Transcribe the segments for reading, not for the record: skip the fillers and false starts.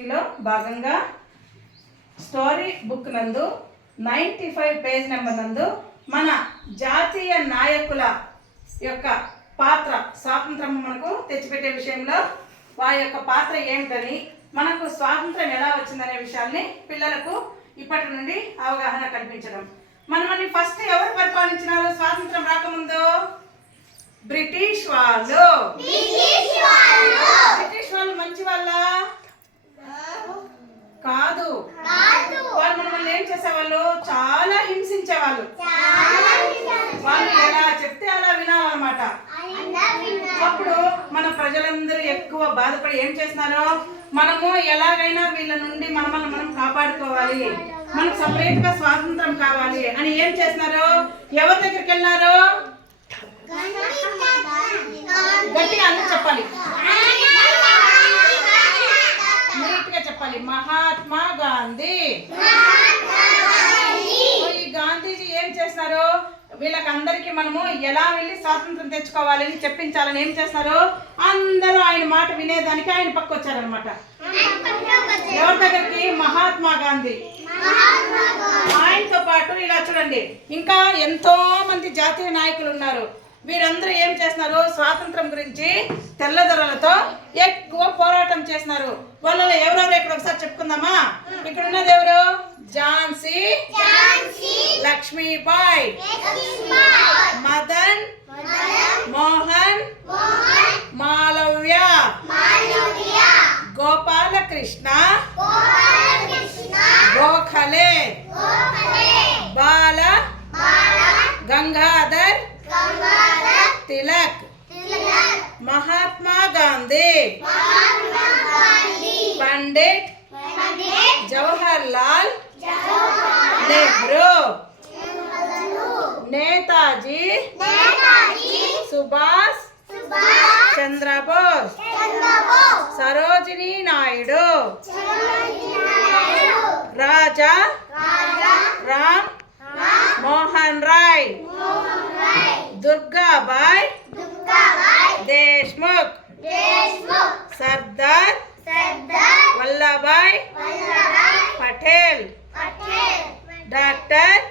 యాక్టివిటీలో భాగంగా story book నందు 95 page number నందు మన జాతీయ నాయకుల యొక్క పాత్ర, స్వాతంత్రం మనకు తెచ్చిపెట్టే విషయంలో వారి యొక్క పాత్ర ఏమిటని, మనకు స్వాతంత్రం ఎలా వచ్చిందనే విషయాల్ని పిల్లలకు ఇప్పటి నుండి అవగాహన కల్పించడం. మనల్ని ఫస్ట్ ఎవరు పరిపాలించినారు స్వాతంత్రం రాకముందు? బ్రిటిష్ వాళ్ళు. బ్రిటిష్ వాళ్ళు మంచి వాళ్ళ కాదు. వాళ్ళు మనల్ని ఏం చేసేవాళ్ళు? చాలా హింసించేవాళ్ళు. వాళ్ళు ఎలా చెప్తే అలా వినాలన్నమాట. అప్పుడు మన ప్రజలందరూ ఎక్కువ బాధపడి ఏం చేస్తున్నారు? మనము ఎలాగైనా వీళ్ళ నుండి మనల్ని మనం కాపాడుకోవాలి, మనకు సపరేట్ గా స్వాతంత్రం కావాలి అని ఏం చేస్తున్నారు? ఎవరి దగ్గరికి వెళ్ళినారు? గట్టిగా అందరూ చెప్పాలి, నీట్ గా చెప్పాలి. మహాత్మా గాంధీ. ఈ గాంధీజీ ఏం చేస్తున్నారు? వీళ్ళకందరికీ మనము ఎలా వెళ్ళి స్వాతంత్రం తెచ్చుకోవాలని చెప్పించాలని ఏం చేస్తున్నారు? అందరూ ఆయన మాట వినేదానికి ఆయన పక్క వచ్చారనమాట. ఎవరి దగ్గరికి? మహాత్మా గాంధీ. ఆయనతో పాటు ఇలా చూడండి, ఇంకా ఎంతో మంది జాతీయ నాయకులు ఉన్నారు. వీరందరూ ఏం చేస్తున్నారు? స్వాతంత్రం గురించి తెల్లదొరలతో ఎక్కువ పోరాటం చేస్తున్నారు. వాళ్ళలో ఎవరెవరు ఇక్కడ ఒకసారి చెప్పుకుందామా? ఇక్కడ ఉన్నది ఎవరు? ఝాన్సీ లక్ష్మీబాయి, మదన్ మోహన్ మాలవ్య, గోపాలకృష్ణ గోఖలే, బాల గంగాధర్ తిలక్, మహాత్మా గాంధీ, పండిట్ జవహర్ లాల్ నెహ్రూ, నేతాజీ సుభాష్ చంద్రబోస్, సరోజినీ నాయుడు, రాజా Ram Mohan Roy, Durgabai Deshmukh, Sardar Vallabhbhai Patel, doctor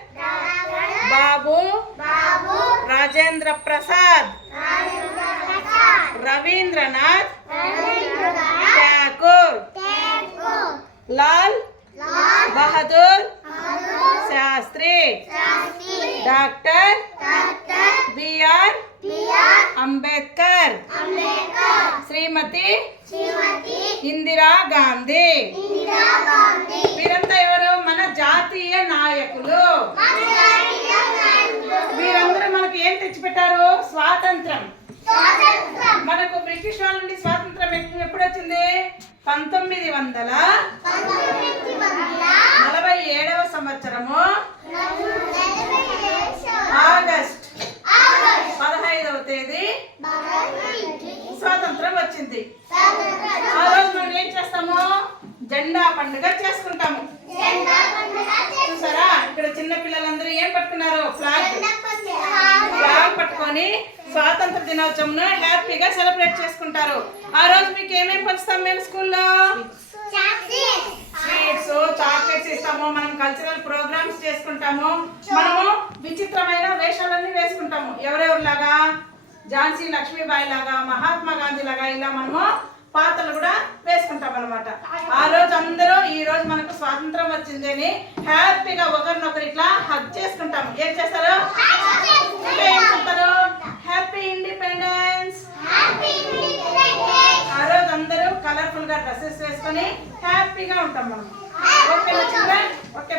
Babu Rajendra Prasad, Rabindranath Thakur, Lal Bahadur Sastry, doctor BR Ambedkar, శ్రీమతి ఇందిరా గాంధీ. వీరంతా ఎవరు? మన జాతీయ నాయకులు. వీరందరూ మనకు ఏం తెచ్చిపెట్టారు? స్వాతంత్రం. మనకు బ్రిటిష్ వాళ్ళ నుండి స్వాతంత్రం ఎప్పుడు వచ్చింది? 1947వ సంవత్సరము ఆగస్ట్ 15వ తేదీ స్వాతంత్రం వచ్చింది. ఆ రోజు మనం ఏం చేస్తాము? జెండా పండుగ చేసుకుంటాము. చూసారా, ఇక్కడ చిన్న పిల్లలందరూ ఏం పట్టుకున్నారు? ఫ్లాగ్ పట్టుకొని స్వాతంత్ర దినోత్సవం హ్యాపీగా సెలబ్రేట్ చేసుకుంటారు. ఆ రోజు మీకు ఏమేమి పంచుతాం మేము స్కూల్లో? స్వీట్స్, చాక్లెట్స్ ఇస్తాము. మనం కల్చరల్ ప్రోగ్రామ్స్ చేసుకుంటాము. మనము విచిత్రమైన వేషాలన్నీ వేసుకుంటాము. ఎవరెవరిలాగా? ఝాన్సీ లక్ష్మీబాయి లాగా, మహాత్మా గాంధీ లాగా ఇలా మనము పాత్రలు కూడా వేసుకుంటాం అనమాట. ఆ రోజు అందరూ ఈ రోజు మనకు స్వాతంత్రం వచ్చిందని హ్యాపీగా ఒకరినొకరు ఇట్లా హగ్ చేసుకుంటాము. ఏం చేస్తారు? ఏం చెప్తారు? Happy independence. ఆ రోజు అందరూ కలర్ఫుల్ గా డ్రెస్సెస్ వేసుకొని హ్యాపీగా ఉంటాం మనం. Okay children? ఓకే.